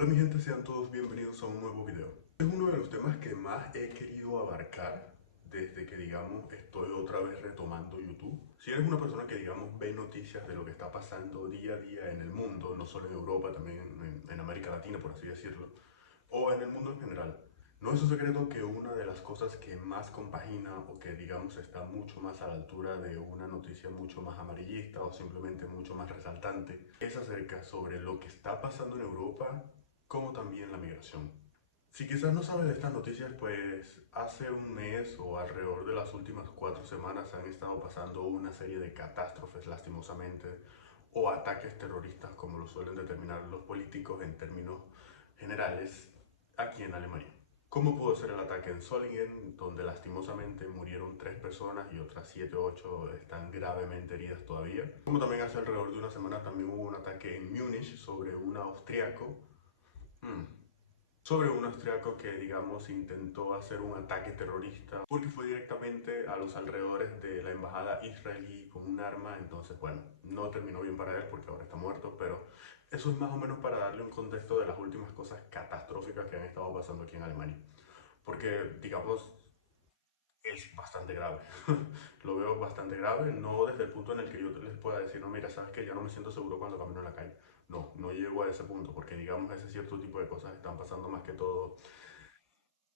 Hola mi gente, sean todos bienvenidos a un nuevo video. Es uno de los temas que más he querido abarcar desde que, digamos, estoy otra vez retomando YouTube. Si eres una persona que, digamos, ve noticias de lo que está pasando día a día en el mundo, no solo en Europa, también en América Latina, por así decirlo, o en el mundo en general, no es un secreto que una de las cosas que más compagina o que, digamos, está mucho más a la altura de una noticia mucho más amarillista o simplemente mucho más resaltante es acerca sobre lo que está pasando en Europa como también la migración. Si quizás no sabes de estas noticias, pues hace un mes o alrededor de las últimas 4 semanas han estado pasando una serie de catástrofes lastimosamente o ataques terroristas como lo suelen determinar los políticos en términos generales aquí en Alemania. ¿Cómo pudo ser el ataque en Solingen, donde lastimosamente murieron 3 personas y otras 7 o 8 están gravemente heridas todavía? Como también hace alrededor de una semana también hubo un ataque en Múnich sobre un austriaco. Sobre un austriaco que, digamos, intentó hacer un ataque terrorista porque fue directamente a los alrededores de la embajada israelí con un arma. Entonces, bueno, no terminó bien para él porque ahora está muerto, pero eso es más o menos para darle un contexto de las últimas cosas catastróficas que han estado pasando aquí en Alemania. Porque, digamos, es bastante grave. Lo veo bastante grave, no desde el punto en el que yo les pueda decir, no, mira, sabes que ya no me siento seguro cuando camino en la calle. No, no llego a ese punto, porque digamos ese cierto tipo de cosas están pasando más que todo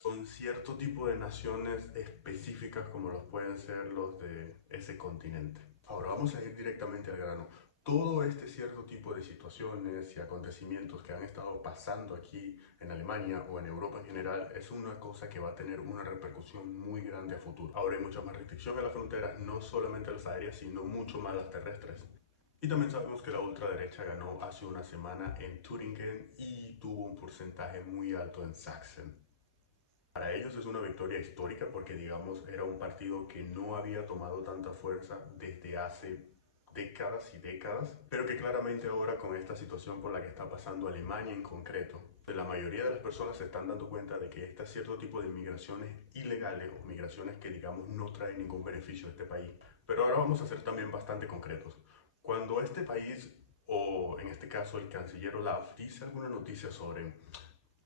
con cierto tipo de naciones específicas como los pueden ser los de ese continente. Ahora vamos a ir directamente al grano. Todo este cierto tipo de situaciones y acontecimientos que han estado pasando aquí en Alemania o en Europa en general es una cosa que va a tener una repercusión muy grande a futuro. Ahora hay muchas más restricciones en las fronteras, no solamente las aéreas, sino mucho más las terrestres. Y también sabemos que la ultraderecha ganó hace una semana en Turingen y tuvo un porcentaje muy alto en Sachsen. Para ellos es una victoria histórica porque, digamos, era un partido que no había tomado tanta fuerza desde hace décadas y décadas, pero que claramente ahora con esta situación por la que está pasando Alemania en concreto, la mayoría de las personas se están dando cuenta de que este cierto tipo de migraciones ilegales o migraciones que, digamos, no traen ningún beneficio a este país. Pero ahora vamos a ser también bastante concretos. Cuando este país, o en este caso el canciller Olaf, dice alguna noticia sobre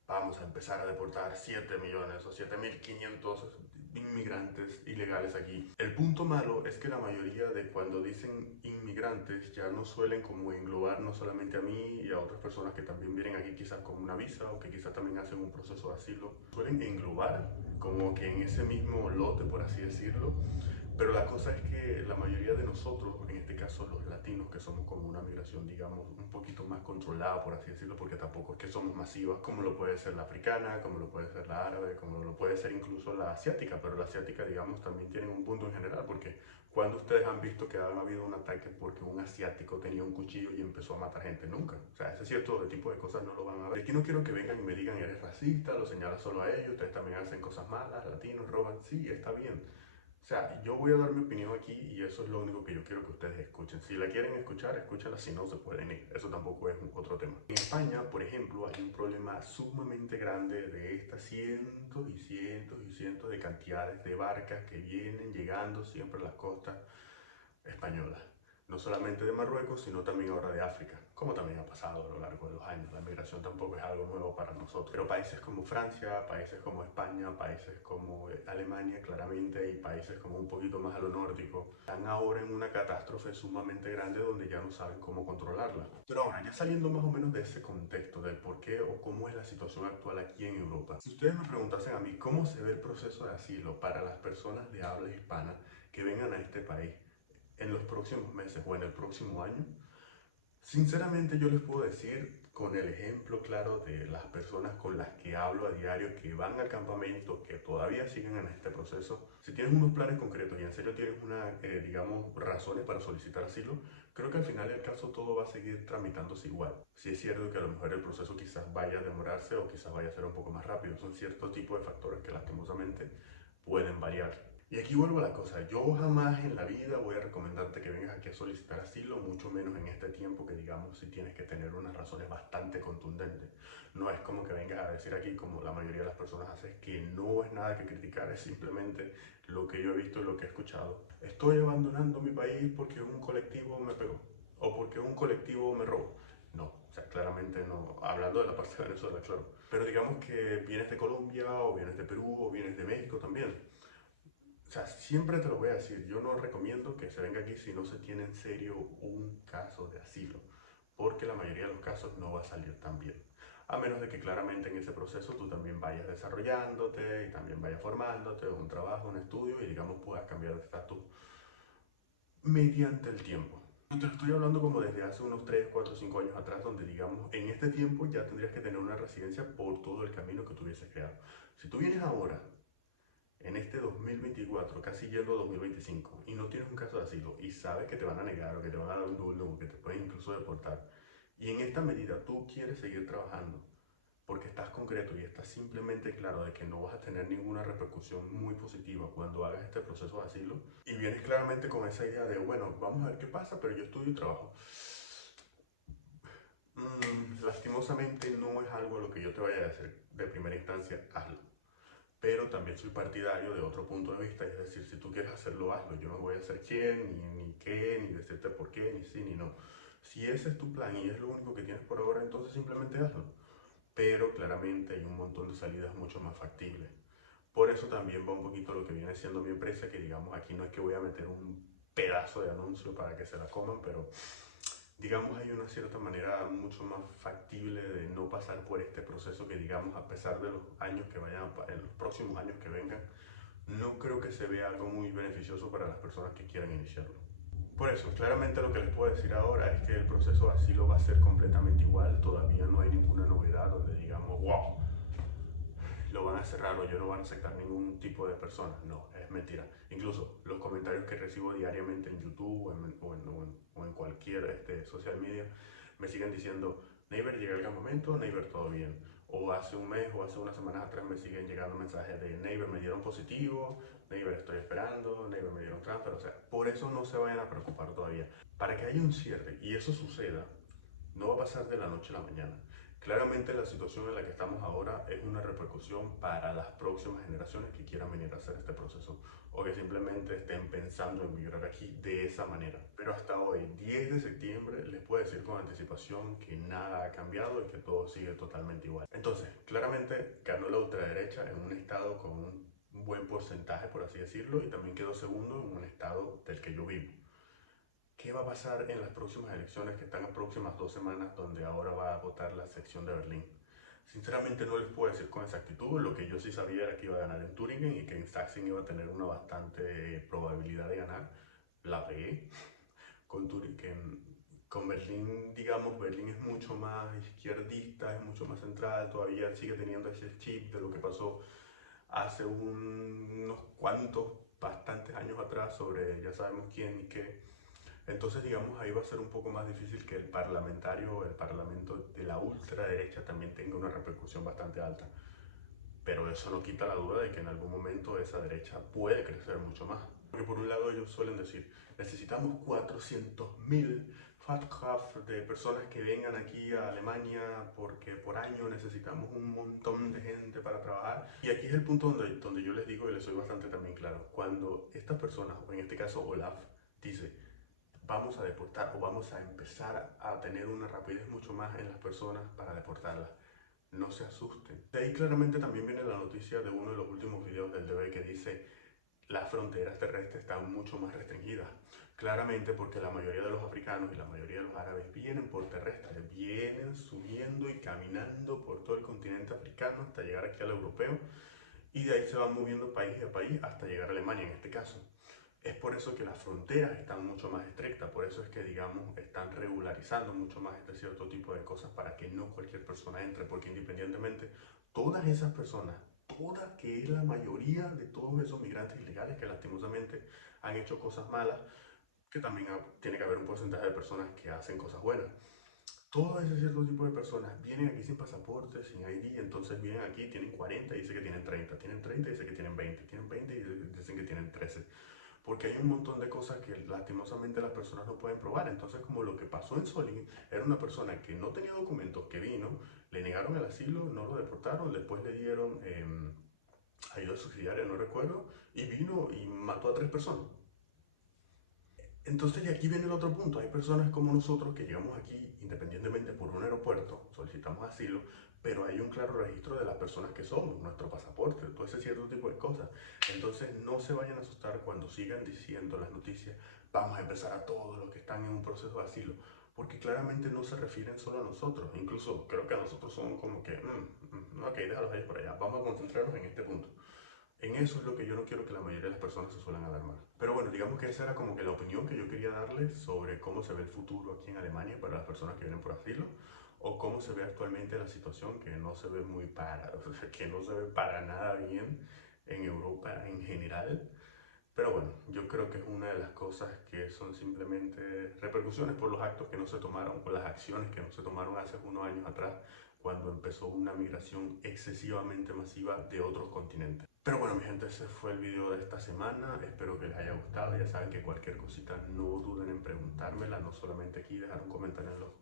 vamos a empezar a deportar 7 millones o 7.500 inmigrantes ilegales aquí. El punto malo es que la mayoría de cuando dicen inmigrantes ya no suelen como englobar no solamente a mí y a otras personas que también vienen aquí quizás con una visa o que quizás también hacen un proceso de asilo. Suelen englobar como que en ese mismo lote, por así decirlo, pero la cosa es que la mayoría de nosotros, en este caso los latinos, que somos como una migración, digamos, un poquito más controlada, por así decirlo, porque tampoco es que somos masivas, como lo puede ser la africana, como lo puede ser la árabe, como lo puede ser incluso la asiática, pero la asiática, digamos, también tiene un punto en general, porque cuando ustedes han visto que ha habido un ataque porque un asiático tenía un cuchillo y empezó a matar gente, nunca. O sea, ese cierto tipo de cosas no lo van a ver. Aquí no quiero que vengan y me digan, eres racista, lo señalas solo a ellos, ustedes también hacen cosas malas, latinos, roban, sí, está bien. O sea, yo voy a dar mi opinión aquí y eso es lo único que yo quiero que ustedes escuchen. Si la quieren escuchar, escúchala, si no, se pueden ir. Eso tampoco es otro tema. En España, por ejemplo, hay un problema sumamente grande de estas cientos y cientos y cientos de cantidades de barcas que vienen llegando siempre a las costas españolas. No solamente de Marruecos, sino también ahora de África, como también ha pasado a lo largo de los años. La migración tampoco es algo nuevo para nosotros. Pero países como Francia, países como España, países como Alemania, claramente, y países como un poquito más a lo nórdico, están ahora en una catástrofe sumamente grande donde ya no saben cómo controlarla. Pero ahora, ya saliendo más o menos de ese contexto, del por qué o cómo es la situación actual aquí en Europa, si ustedes me preguntasen a mí cómo se ve el proceso de asilo para las personas de habla hispana que vengan a este país, en los próximos meses o en el próximo año? Sinceramente yo les puedo decir con el ejemplo claro de las personas con las que hablo a diario que van al campamento, que todavía siguen en este proceso. Si tienes unos planes concretos y en serio tienes digamos, razones para solicitar asilo, creo que al final del caso todo va a seguir tramitándose igual. Si es cierto que a lo mejor el proceso quizás vaya a demorarse o quizás vaya a ser un poco más rápido, son ciertos tipos de factores que lastimosamente pueden variar. Y aquí vuelvo a la cosa, yo jamás en la vida voy a recomendarte que vengas aquí a solicitar asilo, mucho menos en este tiempo que digamos si tienes que tener unas razones bastante contundentes. No es como que vengas a decir aquí, como la mayoría de las personas hacen, que no es nada que criticar, es simplemente lo que yo he visto y lo que he escuchado. Estoy abandonando mi país porque un colectivo me pegó o porque un colectivo me robó. No, o sea, claramente no, hablando de la parte de Venezuela, claro. Pero digamos que vienes de Colombia, o vienes de Perú, o vienes de México también. O sea, siempre te lo voy a decir, yo no recomiendo que se venga aquí si no se tiene en serio un caso de asilo, porque la mayoría de los casos no va a salir tan bien. A menos de que claramente en ese proceso tú también vayas desarrollándote y también vayas formándote, un trabajo, un estudio y digamos puedas cambiar de estatus mediante el tiempo. Te estoy hablando como desde hace unos 3 4 5 años atrás, donde digamos en este tiempo ya tendrías que tener una residencia por todo el camino que tú hubieses creado. Si tú vienes ahora en este 2024, casi yendo a 2025, y no tienes un caso de asilo y sabes que te van a negar o que te van a dar un doble o que te pueden incluso deportar, y en esta medida tú quieres seguir trabajando porque estás concreto y estás simplemente claro de que no vas a tener ninguna repercusión muy positiva cuando hagas este proceso de asilo, y vienes claramente con esa idea de, bueno, vamos a ver qué pasa, pero yo estudio y trabajo. Lastimosamente no es algo a lo que yo te vaya a decir de primera instancia, hazlo. Pero también soy partidario de otro punto de vista, es decir, si tú quieres hacerlo, hazlo. Yo no voy a ser quién, ni qué, ni decirte por qué, ni sí, ni no. Si ese es tu plan y es lo único que tienes por ahora, entonces simplemente hazlo. Pero claramente hay un montón de salidas mucho más factibles. Por eso también va un poquito lo que viene siendo mi empresa, que digamos aquí no es que voy a meter un pedazo de anuncio para que se la coman, pero digamos hay una cierta manera mucho más factible de no pasar por este proceso que digamos a pesar de los años que vayan, en los próximos años que vengan, no creo que se vea algo muy beneficioso para las personas que quieran iniciarlo. Por eso, claramente lo que les puedo decir ahora es que el proceso de asilo va a ser completamente igual, todavía no hay ninguna novedad donde digamos, wow, lo van a cerrar o yo no van a aceptar ningún tipo de persona. No, es mentira. Incluso los comentarios que recibo diariamente en YouTube o en cualquier social media me siguen diciendo, Neighbor, llega el campamento, Neighbor, todo bien. O hace un mes o hace unas semanas atrás me siguen llegando mensajes de Neighbor, me dieron positivo, Neighbor, estoy esperando, Neighbor, me dieron transfer. O sea, por eso no se vayan a preocupar todavía. Para que haya un cierre y eso suceda, no va a pasar de la noche a la mañana. Claramente la situación en la que estamos ahora es una repercusión para las próximas generaciones que quieran venir a hacer este proceso o que simplemente estén pensando en migrar aquí de esa manera. Pero hasta hoy, 10 de septiembre, les puedo decir con anticipación que nada ha cambiado y que todo sigue totalmente igual. Entonces, claramente ganó la ultraderecha en un estado con un buen porcentaje, por así decirlo, y también quedó segundo en un estado del que yo vivo. ¿Qué va a pasar en las próximas elecciones que están a próximas 2 semanas, donde ahora va a votar la sección de Berlín? Sinceramente no les puedo decir con exactitud. Lo que yo sí sabía era que iba a ganar en Turingen y que en Sachsen iba a tener una bastante probabilidad de ganar. La pegué con Turingen. Con Berlín, digamos, Berlín es mucho más izquierdista, es mucho más central, todavía sigue teniendo ese chip de lo que pasó hace unos cuantos, bastantes años atrás sobre ya sabemos quién y qué. Entonces, digamos, ahí va a ser un poco más difícil que el parlamentario o el parlamento de la ultraderecha también tenga una repercusión bastante alta. Pero eso no quita la duda de que en algún momento esa derecha puede crecer mucho más. Porque por un lado ellos suelen decir, necesitamos 400.000 Fachkraft de personas que vengan aquí a Alemania porque por año necesitamos un montón de gente para trabajar. Y aquí es el punto donde yo les digo y les soy bastante también claro. Cuando estas personas, o en este caso Olaf, dice, vamos a deportar o vamos a empezar a tener una rapidez mucho más en las personas para deportarlas, no se asusten. De ahí claramente también viene la noticia de uno de los últimos videos del DB que dice las fronteras terrestres están mucho más restringidas. Claramente porque la mayoría de los africanos y la mayoría de los árabes vienen por terrestres, vienen subiendo y caminando por todo el continente africano hasta llegar aquí al europeo y de ahí se van moviendo país a país hasta llegar a Alemania en este caso. Es por eso que las fronteras están mucho más estrictas, por eso es que, digamos, están regularizando mucho más este cierto tipo de cosas para que no cualquier persona entre, porque independientemente, todas esas personas, todas, que es la mayoría de todos esos migrantes ilegales que lastimosamente han hecho cosas malas, que también tiene que haber un porcentaje de personas que hacen cosas buenas. Todo ese cierto tipo de personas vienen aquí sin pasaporte, sin ID, entonces vienen aquí, tienen 40 y dicen que tienen 30, tienen 30 y dicen que tienen 20 y dicen que tienen 13. Porque hay un montón de cosas que lastimosamente las personas no pueden probar. Entonces, como lo que pasó en Solín, era una persona que no tenía documentos, que vino, le negaron el asilo, no lo deportaron, después le dieron ayuda subsidiaria, no recuerdo, y vino y mató a 3 personas. Entonces, y aquí viene el otro punto. Hay personas como nosotros que llegamos aquí independientemente por un aeropuerto, solicitamos asilo, pero hay un claro registro de las personas que somos, nuestro pasaporte, todo ese cierto tipo de cosas. Entonces, no se vayan a asustar cuando sigan diciendo las noticias, vamos a empezar a todos los que están en un proceso de asilo, porque claramente no se refieren solo a nosotros. Incluso creo que a nosotros son como que, ok, déjalos ellos por allá, vamos a concentrarnos en este punto. En eso es lo que yo no quiero que la mayoría de las personas se suelen alarmar. Pero bueno, digamos que esa era como que la opinión que yo quería darles sobre cómo se ve el futuro aquí en Alemania para las personas que vienen por asilo, o cómo se ve actualmente la situación que no se ve muy para, o sea, que no se ve para nada bien en Europa en general. Pero bueno, yo creo que es una de las cosas que son simplemente repercusiones por los actos que no se tomaron, por las acciones que no se tomaron hace unos años atrás, cuando empezó una migración excesivamente masiva de otros continentes. Pero bueno, mi gente, ese fue el video de esta semana. Espero que les haya gustado. Ya saben que cualquier cosita no duden en preguntármela, no solamente aquí dejar un comentario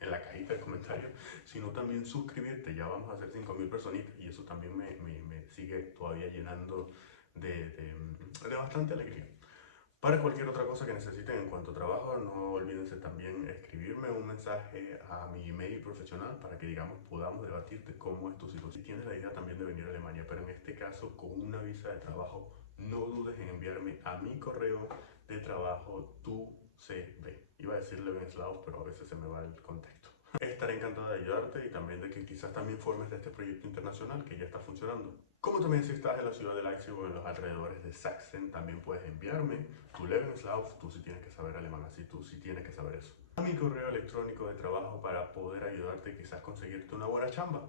en la cajita de comentarios, sino también suscribirte. Ya vamos a hacer 5.000 personitas y eso también me sigue todavía llenando de bastante alegría. Para cualquier otra cosa que necesiten en cuanto a trabajo, no olvídense también escribirme un mensaje a mi email profesional para que, digamos, podamos debatir de cómo es tu situación. Si tienes la idea también de venir a Alemania, pero en este caso con una visa de trabajo, no dudes en enviarme a mi correo de trabajo tu CV. Iba a decir Lebenslauf, pero a veces se me va el contexto. Estaré encantado de ayudarte y también de que quizás también formes de este proyecto internacional que ya está funcionando. Como también si estás en la ciudad de Leipzig o en los alrededores de Sachsen, también puedes enviarme tu Lebenslauf, tú sí tienes que saber alemán, así tú sí tienes que saber eso. A mi correo electrónico de trabajo para poder ayudarte y quizás conseguirte una buena chamba,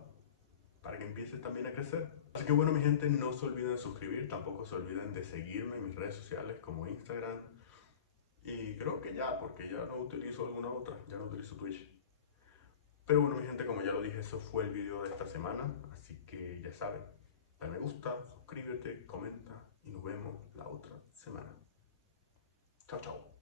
para que empieces también a crecer. Así que bueno, mi gente, no se olviden de suscribir, tampoco se olviden de seguirme en mis redes sociales como Instagram. Y creo que ya, porque ya no utilizo alguna otra, ya no utilizo Twitch. Pero bueno, mi gente, como ya lo dije, eso fue el video de esta semana, así que ya saben, dale me gusta, suscríbete, comenta y nos vemos la otra semana. Chao, chao.